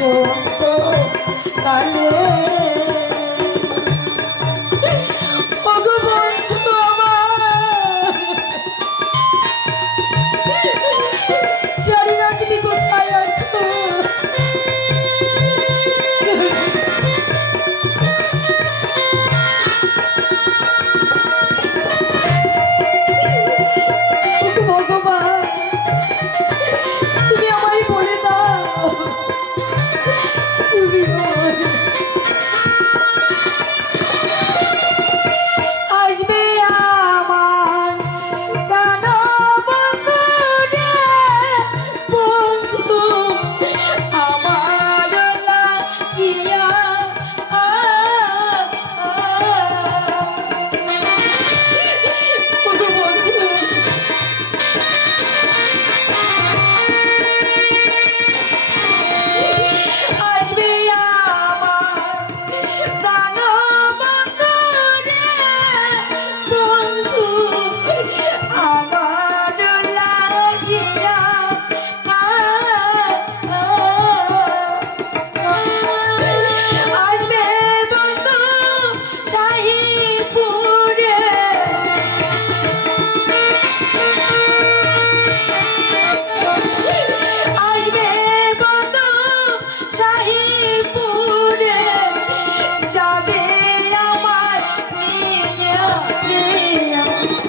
বসন্ত কালে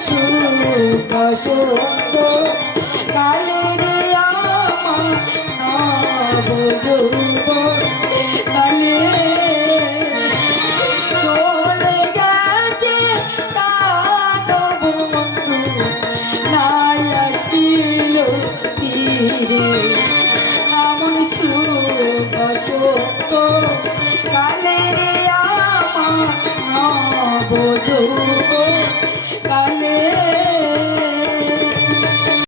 সুখ সুখ কালের আমার নবযৌব কালে চলে গেছে তার বন্ধু নাই আসিল তীরে আমার সুখ সুখ কালের আমার নবযৌব কালে